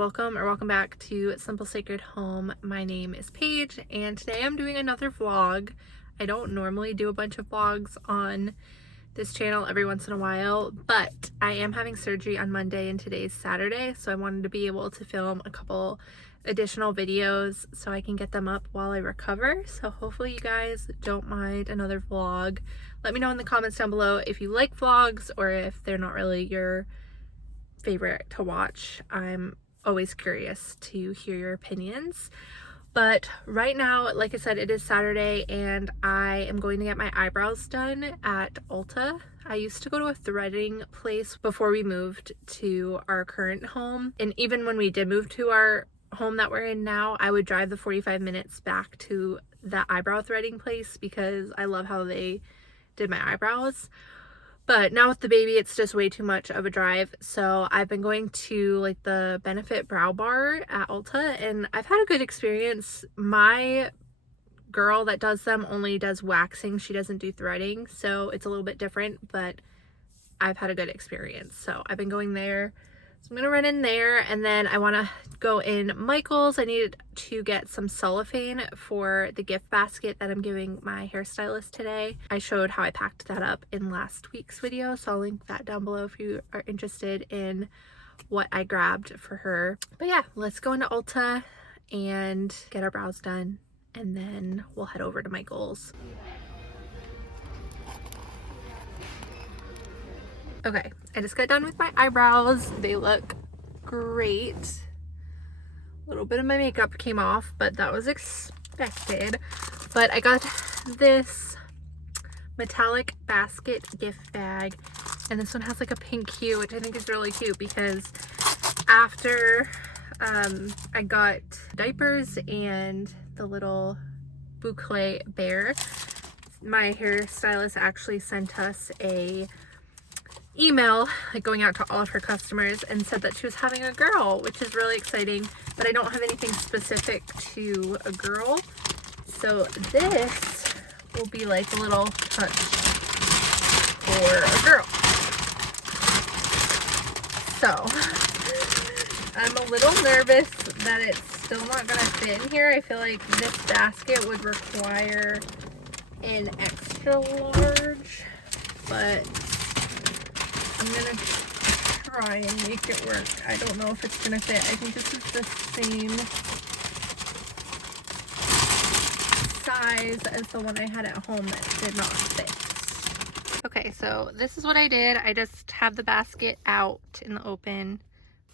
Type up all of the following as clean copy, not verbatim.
welcome back to Simple Sacred Home. My name is Paige and today I'm doing another vlog. I don't normally do a bunch of vlogs on this channel, every once in a while, but I am having surgery on Monday and today's Saturday, so I wanted to be able to film a couple additional videos so I can get them up while I recover. So hopefully you guys don't mind another vlog. Let me know in the comments down below if you like vlogs or if they're not really your favorite to watch. I'm always curious to hear your opinions. But right now, like I said, it is Saturday and I am going to get my eyebrows done at Ulta. I used to go to a threading place before we moved to our current home, and even when we did move to our home that we're in now, I would drive the 45 minutes back to that eyebrow threading place because I love how they did my eyebrows. But now with the baby, it's just way too much of a drive. So I've been going to like the Benefit Brow Bar at Ulta and I've had a good experience. My girl that does them only does waxing. She doesn't do threading. So it's a little bit different, but I've had a good experience. So I've been going there. So I'm going to run in there and then I want to go in Michael's. I needed to get some cellophane for the gift basket that I'm giving my hairstylist today. I showed how I packed that up in last week's video, so I'll link that down below if you are interested in what I grabbed for her. But yeah, let's go into Ulta and get our brows done and then we'll head over to Michael's. Okay, I just got done with my eyebrows. They look great. A little bit of my makeup came off, but that was expected. But I got this metallic basket gift bag, and this one has like a pink hue, which I think is really cute because after I got diapers and the little boucle bear, my hairstylist actually sent us a email like going out to all of her customers and said that she was having a girl, which is really exciting, but I don't have anything specific to a girl, so this will be like a little touch for a girl. So I'm a little nervous that it's still not gonna fit in here. I feel like this basket would require an extra large, but I'm gonna try and make it work. I don't know if it's gonna fit. I think this is the same size as the one I had at home that did not fit. Okay, so this is what I did. I just have the basket out in the open,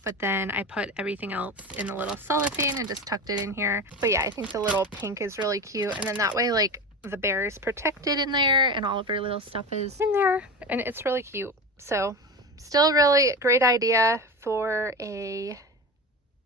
but then I put everything else in a little cellophane and just tucked it in here. But yeah, I think the little pink is really cute, and then that way like the bear is protected in there and all of her little stuff is in there, and it's really cute. So still really great idea for a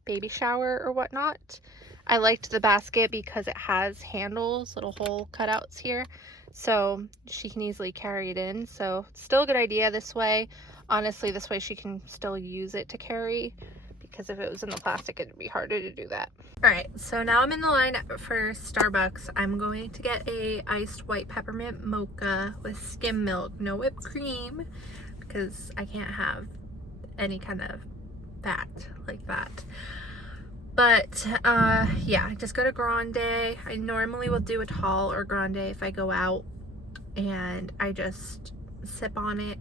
baby shower or whatnot. I liked the basket because it has handles, little hole cutouts here, so she can easily carry it in. So still a good idea this way. Honestly, this way she can still use it to carry, because if it was in the plastic it'd be harder to do that. All right, so now I'm in the line for Starbucks. I'm going to get a iced white peppermint mocha with skim milk, no whipped cream, because I can't have any kind of fat like that. But yeah, I just got a grande. I normally will do a tall or grande if I go out, and I just sip on it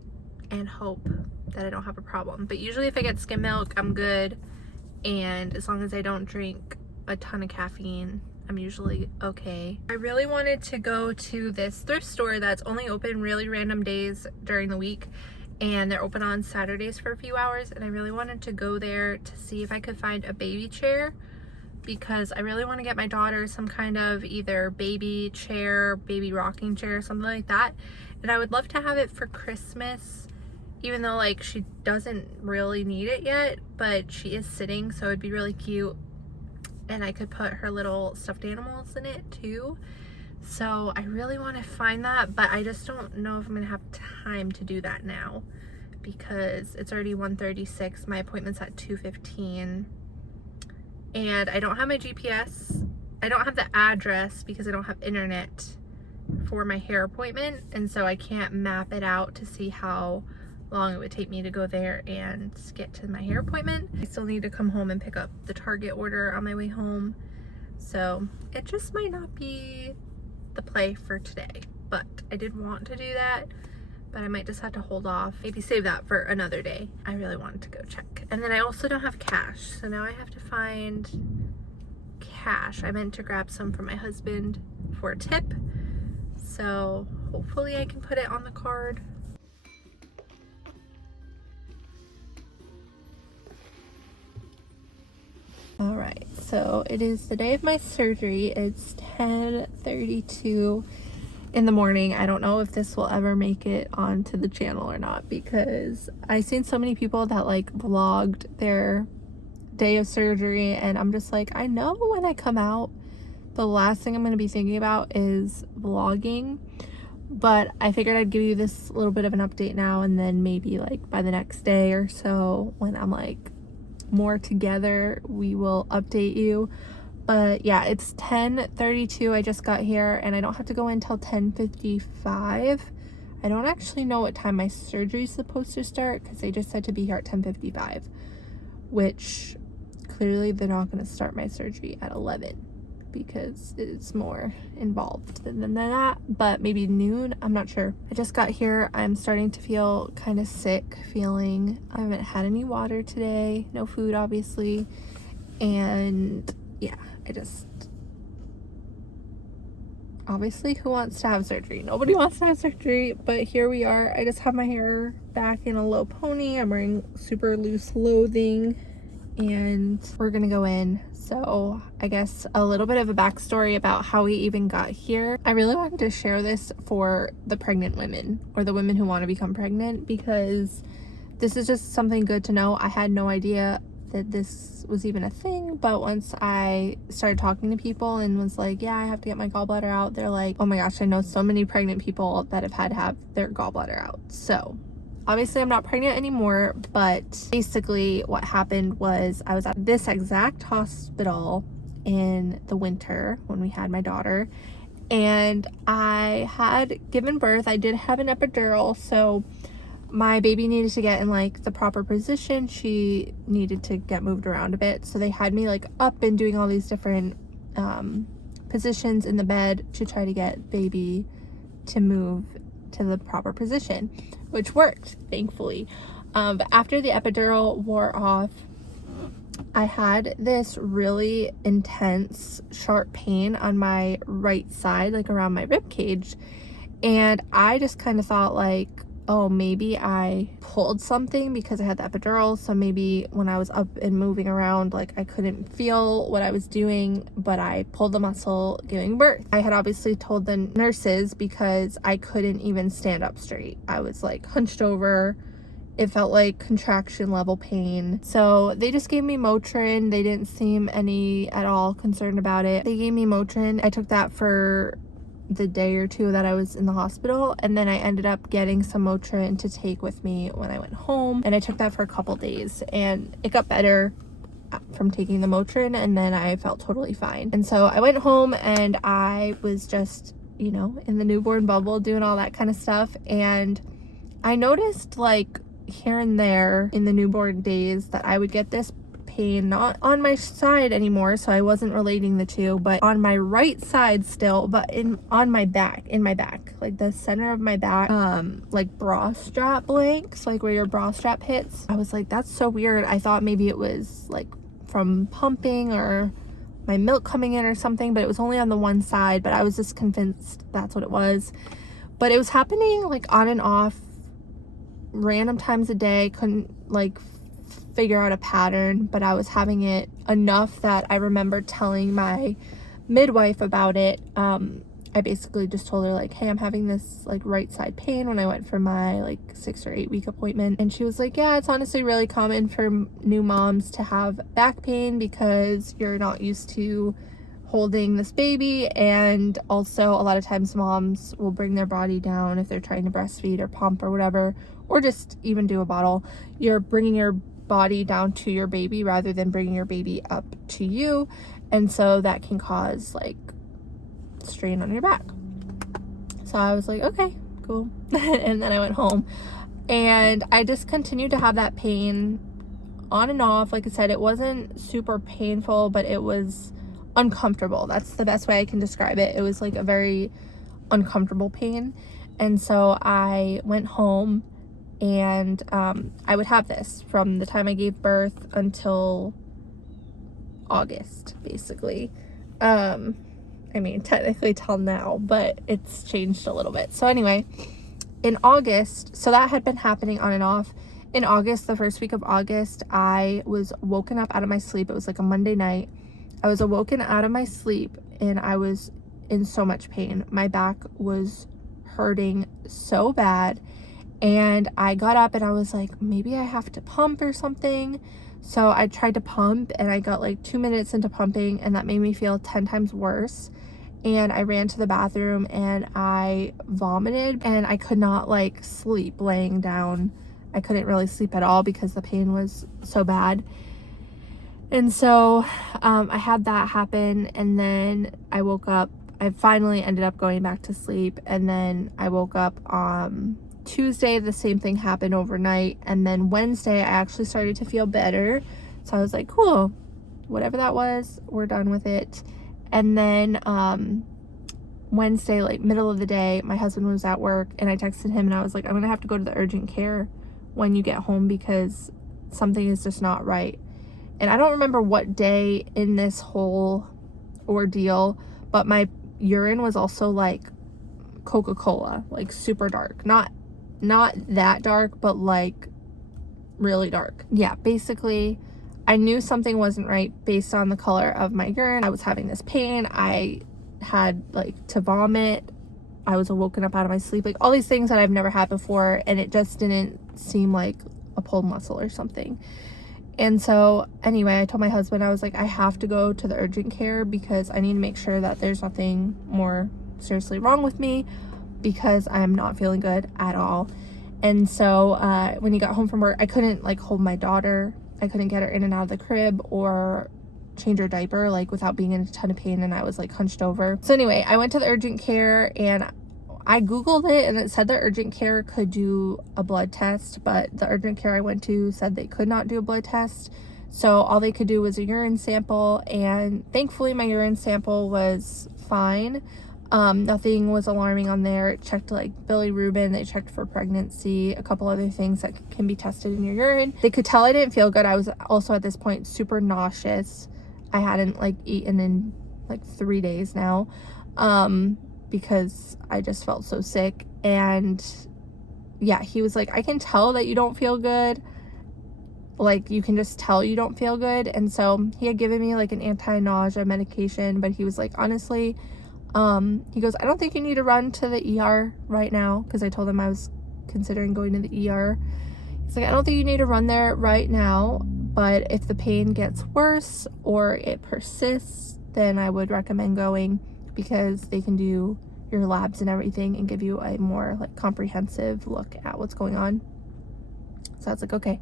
and hope that I don't have a problem. But usually if I get skim milk, I'm good, and as long as I don't drink a ton of caffeine, I'm usually okay. I really wanted to go to this thrift store that's only open really random days during the week, and they're open on Saturdays for a few hours, and I really wanted to go there to see if I could find a baby chair, because I really want to get my daughter some kind of either baby chair, baby rocking chair, something like that. And I would love to have it for Christmas, even though like she doesn't really need it yet, but she is sitting, so it'd be really cute, and I could put her little stuffed animals in it too. So I really want to find that, but I just don't know if I'm gonna have time to do that now because it's already 1:36. My appointment's at 2:15, and I don't have my GPS. I don't have the address because I don't have internet for my hair appointment, and so I can't map it out to see how long it would take me to go there and get to my hair appointment. I still need to come home and pick up the Target order on my way home. So it just might not be the play for today, but I did want to do that, but I might just have to hold off, maybe save that for another day. I really wanted to go check. And then I also don't have cash, so now I have to find cash. I meant to grab some for my husband for a tip, so hopefully I can put it on the card. All right, so it is the day of my surgery. It's 10:32 in the morning. I don't know if this will ever make it onto the channel or not, because I've seen so many people that like vlogged their day of surgery, and I'm just like, I know when I come out, the last thing I'm going to be thinking about is vlogging, but I figured I'd give you this little bit of an update now, and then maybe like by the next day or so, when I'm like more together, we will update you. But yeah, it's 10:32. I just got here, and I don't have to go in until 10:55. I don't actually know what time my surgery is supposed to start, because they just said to be here at 10:55, which clearly they're not going to start my surgery at 11, because it's more involved than that. But maybe noon, I'm not sure. I just got here. I'm starting to feel kind of sick feeling. I haven't had any water today, no food obviously, and yeah, obviously, who wants to have surgery? Nobody wants to have surgery, but here we are. I just have my hair back in a low pony. I'm wearing super loose clothing, and we're gonna go in. So I guess a little bit of a backstory about how we even got here. I really wanted to share this for the pregnant women, or the women who want to become pregnant, because this is just something good to know. I had no idea that this was even a thing, but once I started talking to people and was like, yeah, I have to get my gallbladder out, they're like, oh my gosh, I know so many pregnant people that have had to have their gallbladder out. So obviously I'm not pregnant anymore, but basically what happened was I was at this exact hospital in the winter when we had my daughter, and I had given birth. I did have an epidural, so my baby needed to get in like the proper position. She needed to get moved around a bit, so they had me like up and doing all these different positions in the bed to try to get baby to move to the proper position, which worked, thankfully. But after the epidural wore off, I had this really intense sharp pain on my right side, like around my rib cage, and I just kind of thought like, oh, maybe I pulled something because I had the epidural, so maybe when I was up and moving around, like I couldn't feel what I was doing, but I pulled the muscle giving birth. I had obviously told the nurses because I couldn't even stand up straight. I was like hunched over. It felt like contraction level pain. So they just gave me Motrin. They didn't seem any at all concerned about it. They gave me Motrin. I took that for the day or two that I was in the hospital, and then I ended up getting some Motrin to take with me when I went home, and I took that for a couple days, and it got better from taking the Motrin, and then I felt totally fine. And so I went home, and I was just, you know, in the newborn bubble doing all that kind of stuff, and I noticed like here and there in the newborn days that I would get this pain, not on my side anymore, so I wasn't relating the two, but on my right side still, but in my back, like the center of my back, like bra strap blanks, like where your bra strap hits. I was like, that's so weird. I thought maybe it was like from pumping or my milk coming in or something, but it was only on the one side, but I was just convinced that's what it was. But it was happening like on and off random times a day. Couldn't like figure out a pattern, but I was having it enough that I remember telling my midwife about it. I basically just told her like, hey, I'm having this like right side pain when I went for my like 6 or 8 week appointment, and she was like, yeah, it's honestly really common for new moms to have back pain because you're not used to holding this baby, and also a lot of times moms will bring their body down if they're trying to breastfeed or pump or whatever, or just even do a bottle. You're bringing your body down to your baby rather than bringing your baby up to you, and so that can cause like strain on your back. So I was like, okay, cool. And then I went home. And I just continued to have that pain on and off. Like I said, it wasn't super painful, but it was uncomfortable. That's the best way I can describe it. It was like a very uncomfortable pain. And so I went home, and I would have this from the time I gave birth until August, basically. I mean, technically till now, but it's changed a little bit. So anyway, in August, so that had been happening on and off. In August, the first week of August, I was woken up out of my sleep. It was like a Monday night. I was awoken out of my sleep, and I was in so much pain. My back was hurting so bad, and I got up and I was like, maybe I have to pump or something. So I tried to pump, and I got like 2 minutes into pumping, and that made me feel 10 times worse. And I ran to the bathroom and I vomited, and I could not like sleep laying down. I couldn't really sleep at all because the pain was so bad. And so I had that happen, and then I woke up. I finally ended up going back to sleep, and then I woke up on Tuesday. The same thing happened overnight, and then Wednesday I actually started to feel better. So I was like, cool, whatever that was, we're done with it. And then Wednesday, like middle of the day, my husband was at work, and I texted him and I was like, I'm gonna have to go to the urgent care when you get home because something is just not right. And I don't remember what day in this whole ordeal, but my urine was also like Coca-Cola, like super dark. Not that dark, but like really dark. Yeah, basically I knew something wasn't right based on the color of my urine. I was having this pain. I had like to vomit. I was woken up out of my sleep, like all these things that I've never had before, and it just didn't seem like a pulled muscle or something. And so anyway, I told my husband, I was like, I have to go to the urgent care because I need to make sure that there's nothing more seriously wrong with me, because I am not feeling good at all. And so when he got home from work, I couldn't like hold my daughter. I couldn't get her in and out of the crib or change her diaper like without being in a ton of pain, and I was like hunched over. So anyway, I went to the urgent care and I googled it, and it said the urgent care could do a blood test, but the urgent care I went to said they could not do a blood test. So all they could do was a urine sample, and thankfully my urine sample was fine. Nothing was alarming on there. It checked like bilirubin, they checked for pregnancy, a couple other things that can be tested in your urine. They could tell I didn't feel good. I was also at this point super nauseous. I hadn't like eaten in like 3 days now, because I just felt so sick. And yeah, he was like, I can tell that you don't feel good. Like, you can just tell you don't feel good. And so he had given me like an anti-nausea medication, but he was like, honestly, he goes, I don't think you need to run to the ER right now, because I told him I was considering going to the ER. He's like, I don't think you need to run there right now, but if the pain gets worse or it persists, then I would recommend going, because they can do your labs and everything and give you a more like comprehensive look at what's going on. So I was like, okay.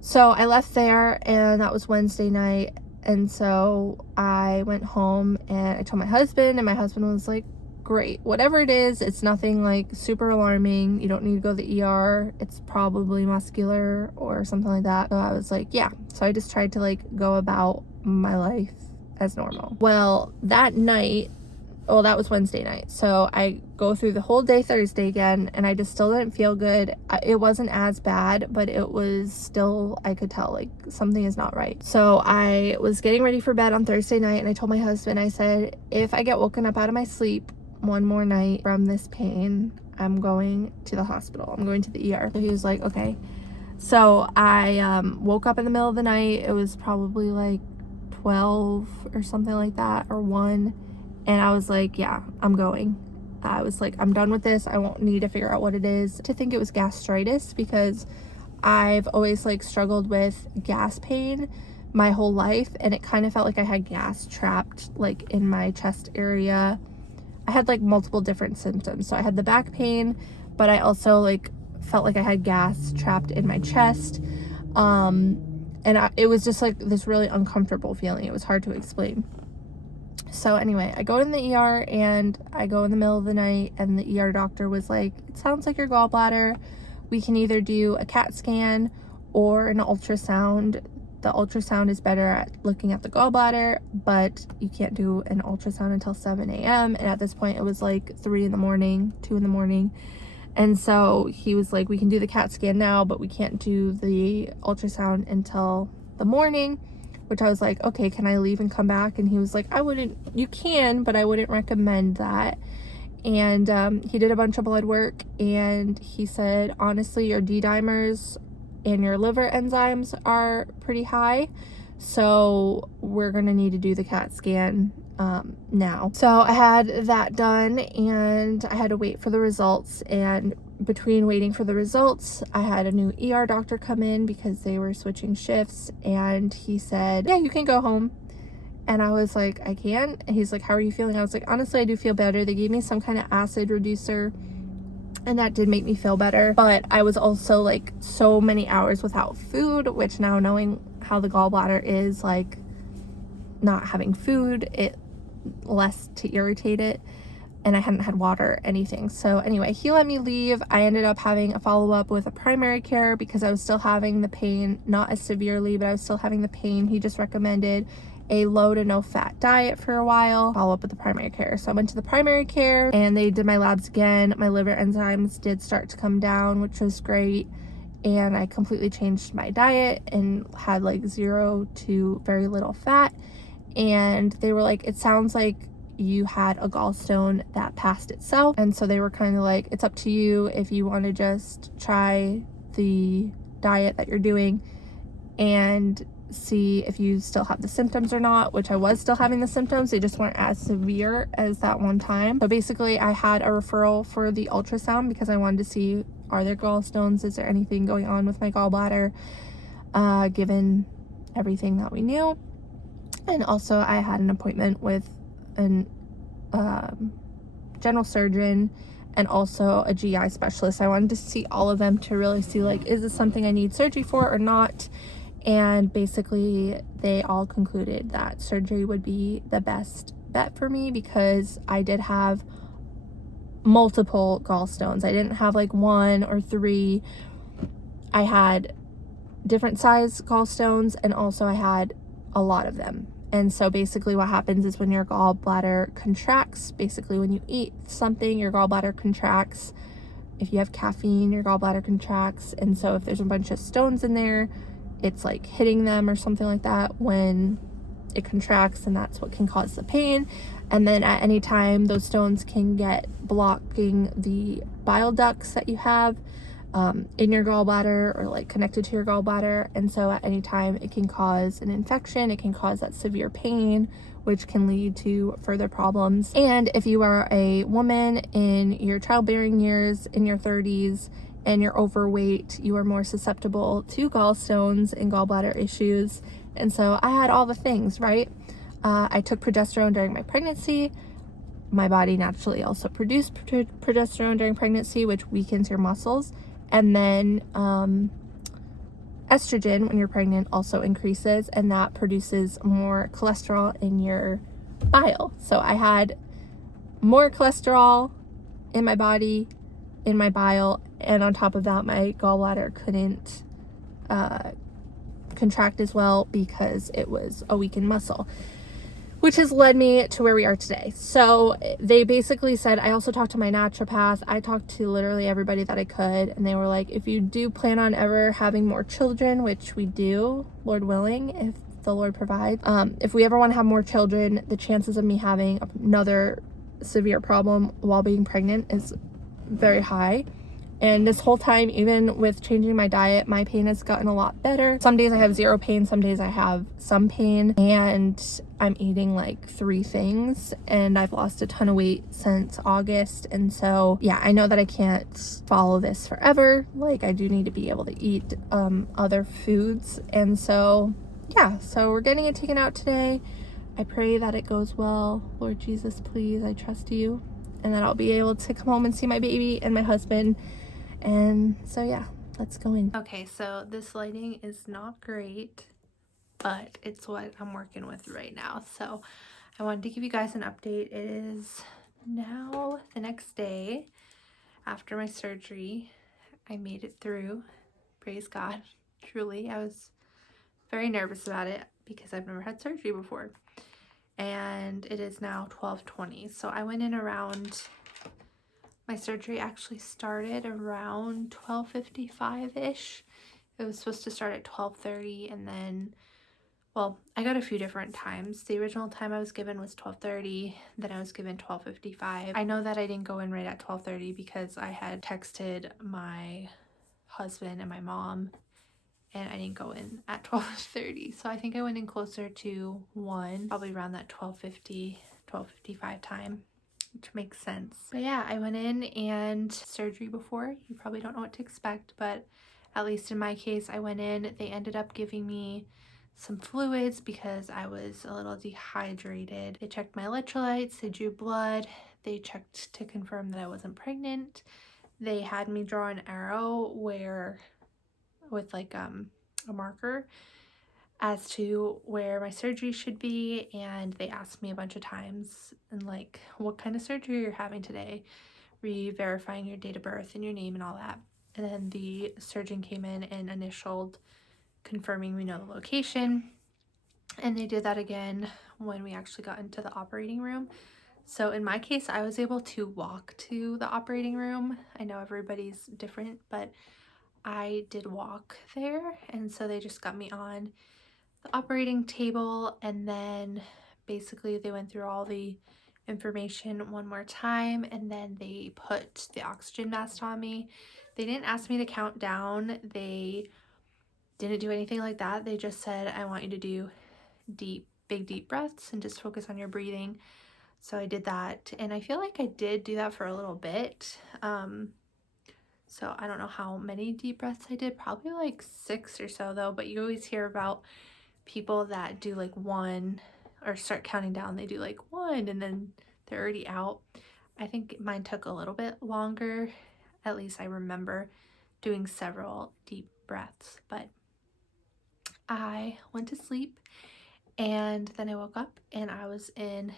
So I left there, and that was Wednesday night. And so I went home and I told my husband, and my husband was like, great, whatever it is, it's nothing like super alarming. You don't need to go to the ER. It's probably muscular or something like that. So I was like, yeah. So I just tried to like go about my life as normal. Well, that night, well, that was Wednesday night. So I go through the whole day Thursday again, and I just still didn't feel good. It wasn't as bad, but it was still, I could tell like something is not right. So I was getting ready for bed on Thursday night, and I told my husband, I said, if I get woken up out of my sleep one more night from this pain, I'm going to the hospital. I'm going to the ER. So he was like, okay. So I woke up in the middle of the night. It was probably like 12 or something like that, or 1. And I was like, yeah, I'm going. I was like, I'm done with this. I won't need to figure out what it is. To think it was gastritis, because I've always like struggled with gas pain my whole life, and it kind of felt like I had gas trapped like in my chest area. I had like multiple different symptoms. So I had the back pain, but I also like felt like I had gas trapped in my chest. It was just like this really uncomfortable feeling. It was hard to explain. So anyway, I go in the ER, and I go in the middle of the night, and the ER doctor was like, it sounds like your gallbladder we can either do a CAT scan or an ultrasound. The ultrasound is better at looking at the gallbladder, but you can't do an ultrasound until 7 a.m. And at this point, it was like 3 in the morning, 2 in the morning. And so he was like, we can do the CAT scan now, but we can't do the ultrasound until the morning, which I was like, okay, can I leave and come back? And he was like, you can, but I wouldn't recommend that. And he did a bunch of blood work, and he said, honestly, your D-dimers and your liver enzymes are pretty high, so we're gonna need to do the CAT scan now. So I had that done, and I had to wait for the results, and between waiting for the results, I had a new ER doctor come in because they were switching shifts, and he said, yeah, you can go home. And I was like, I can? And he's like, how are you feeling? I was like, honestly, I do feel better. They gave me some kind of acid reducer, and that did make me feel better. But I was also like so many hours without food, which now knowing how the gallbladder is, like not having food, it less to irritate it. And I hadn't had water or anything. So anyway, he let me leave. I ended up having a follow-up with a primary care because I was still having the pain, not as severely, but I was still having the pain. He just recommended a low to no fat diet for a while, follow up with the primary care. So I went to the primary care and they did my labs again. My liver enzymes did start to come down, which was great. And I completely changed my diet and had like 0 to very little fat. And they were like, it sounds like you had a gallstone that passed itself. And so they were kind of like, it's up to you if you want to just try the diet that you're doing and see if you still have the symptoms or not, which I was still having the symptoms. They just weren't as severe as that one time. So basically I had a referral for the ultrasound because I wanted to see, are there gallstones? Is there anything going on with my gallbladder, given everything that we knew? And also I had an appointment with an general surgeon and also a GI specialist. I wanted to see all of them to really see, like, is this something I need surgery for or not? And basically they all concluded that surgery would be the best bet for me because I did have multiple gallstones. I didn't have like 1 or 3. I had different size gallstones, and also I had a lot of them. And so basically what happens is when your gallbladder contracts, basically when you eat something, your gallbladder contracts. If you have caffeine, your gallbladder contracts. And so if there's a bunch of stones in there, it's like hitting them or something like that when it contracts, and that's what can cause the pain. And then at any time, those stones can get blocking the bile ducts that you have in your gallbladder or like connected to your gallbladder. And so at any time it can cause an infection, it can cause that severe pain, which can lead to further problems. And if you are a woman in your childbearing years, in your 30s, and you're overweight, you are more susceptible to gallstones and gallbladder issues. And so I had all the things, right? I took progesterone during my pregnancy. My body naturally also produced progesterone during pregnancy, which weakens your muscles. And then estrogen when you're pregnant also increases, and that produces more cholesterol in your bile. So I had more cholesterol in my body, in my bile, and on top of that, my gallbladder couldn't contract as well because it was a weakened muscle, which has led me to where we are today. So they basically said, I also talked to my naturopath. I talked to literally everybody that I could, and they were like, if you do plan on ever having more children, which we do, Lord willing, if the Lord provides, if we ever want to have more children, the chances of me having another severe problem while being pregnant is very high. And this whole time, even with changing my diet, my pain has gotten a lot better. Some days I have 0 pain, some days I have some pain, and I'm eating like 3 things, and I've lost a ton of weight since August. And so yeah, I know that I can't follow this forever. Like, I do need to be able to eat other foods. And so yeah, so we're getting it taken out today. I pray that it goes well. Lord Jesus, please, I trust you, and that I'll be able to come home and see my baby and my husband. And so yeah, let's go in. Okay, so this lighting is not great, but it's what I'm working with right now. So I wanted to give you guys an update. It is now the next day after my surgery, I made it through. Praise God. Truly, I was very nervous about it because I've never had surgery before. And it is now 12:20. So I went in around, my surgery actually started around 12:55-ish. It was supposed to start at 12:30, and then, well, I got a few different times. The original time I was given was 12:30, then I was given 12:55. I know that I didn't go in right at 12:30 because I had texted my husband and my mom, and I didn't go in at 12:30. So I think I went in closer to 1, probably around that 12:50, 12:55 time, which makes sense. But yeah, I went in, and surgery before, you probably don't know what to expect, but at least in my case, I went in, they ended up giving me some fluids because I was a little dehydrated. They checked my electrolytes, they drew blood, they checked to confirm that I wasn't pregnant. They had me draw an arrow with like a marker as to where my surgery should be, and they asked me a bunch of times and like, what kind of surgery you're having today, re-verifying your date of birth and your name and all that. And then the surgeon came in and initialed, confirming we know the location, and they did that again when we actually got into the operating room. So in my case, I was able to walk to the operating room. I know everybody's different, but I did walk there, and so they just got me on the operating table, and then basically they went through all the information one more time, and then they put the oxygen mask on me. They didn't ask me to count down. They didn't do anything like that. They just said, I want you to do big deep breaths and just focus on your breathing. So I did that, and I feel like I did do that for a little bit. So I don't know how many deep breaths I did, probably like 6 or so though, but you always hear about people that do like 1 or start counting down. They do like 1 and then they're already out. I think mine took a little bit longer. At least I remember doing several deep breaths, but I went to sleep, and then I woke up and I was in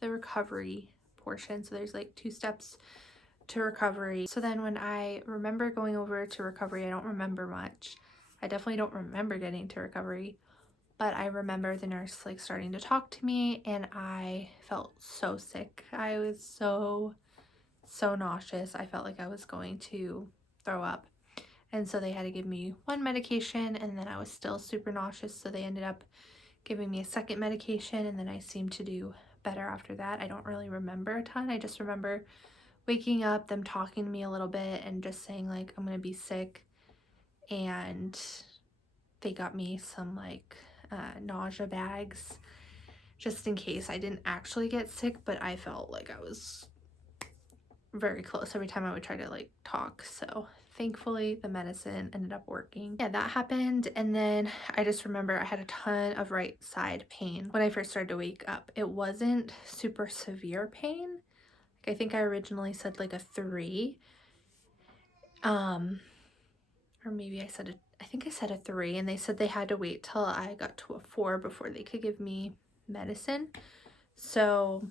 the recovery portion. So there's like 2 steps to recovery. So then when I remember going over to recovery, I don't remember much. I definitely don't remember getting to recovery, but I remember the nurse like starting to talk to me, and I felt so sick. I was so nauseous. I felt like I was going to throw up. And so they had to give me 1 medication, and then I was still super nauseous. So they ended up giving me a 2nd medication, and then I seemed to do better after that. I don't really remember a ton. I just remember waking up, them talking to me a little bit and just saying like, I'm gonna be sick, and they got me some like nausea bags just in case I didn't actually get sick, but I felt like I was very close every time I would try to like talk. So thankfully the medicine ended up working. Yeah, that happened, and then I just remember I had a ton of right side pain when I first started to wake up. It wasn't super severe pain. I think I originally said like a 3, or maybe I think I said a 3, and they said they had to wait till I got to a 4 before they could give me medicine. So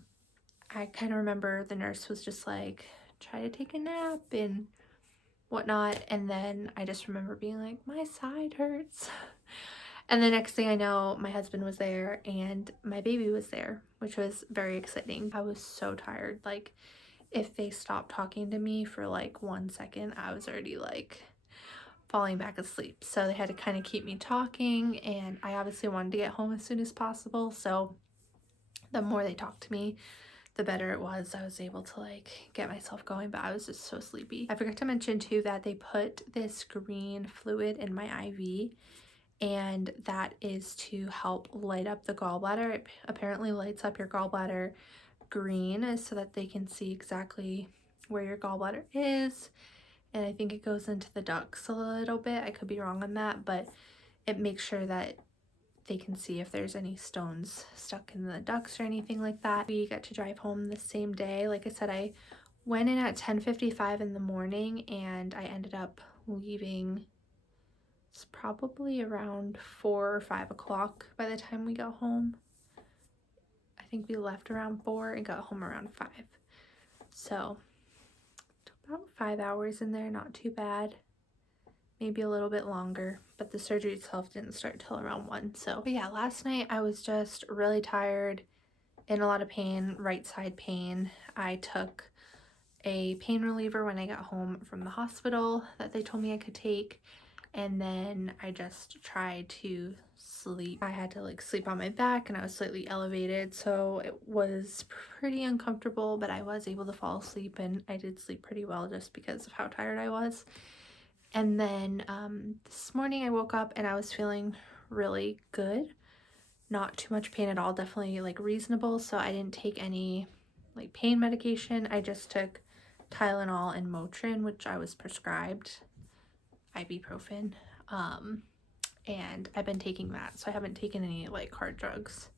I kind of remember the nurse was just like, try to take a nap and whatnot, and then I just remember being like, my side hurts. And the next thing I know, my husband was there and my baby was there, which was very exciting. I was so tired. Like, if they stopped talking to me for like 1 second, I was already like falling back asleep. So they had to kind of keep me talking, and I obviously wanted to get home as soon as possible. So the more they talked to me, the better it was. I was able to like get myself going, but I was just so sleepy. I forgot to mention too that they put this green fluid in my IV, and that is to help light up the gallbladder. It apparently lights up your gallbladder green so that they can see exactly where your gallbladder is, and I think it goes into the ducts a little bit. I could be wrong on that, but it makes sure that they can see if there's any stones stuck in the ducts or anything like that. We got to drive home the same day. Like I said, I went in at 10:55 in the morning, and I ended up leaving, it's probably around 4 or 5 o'clock by the time we got home. I think we left around 4 and got home around 5. So about 5 hours in there, not too bad. maybe a little bit longer, but the surgery itself didn't start till around 1. So, but yeah, last night I was just really tired, in a lot of pain, right side pain. I took a pain reliever when I got home from the hospital that they told me I could take, and then I just tried to sleep. I had to like sleep on my back and I was slightly elevated, so it was pretty uncomfortable, but I was able to fall asleep, and I did sleep pretty well just because of how tired I was. And then this morning I woke up and I was feeling really good. Not too much pain at all, definitely like reasonable, so I didn't take any like pain medication. I just took Tylenol and Motrin, which I was prescribed, ibuprofen, and I've been taking that, so I haven't taken any like hard drugs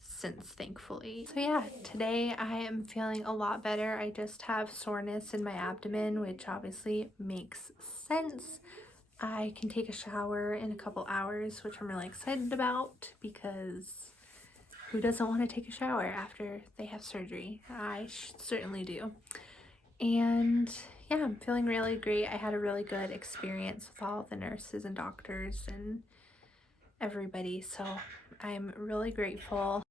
since, thankfully. So yeah, today I am feeling a lot better. I just have soreness in my abdomen, which obviously makes sense. I can take a shower in a couple hours, which I'm really excited about, because who doesn't want to take a shower after they have surgery? I certainly do. And yeah, I'm feeling really great. I had a really good experience with all the nurses and doctors and everybody, so I'm really grateful.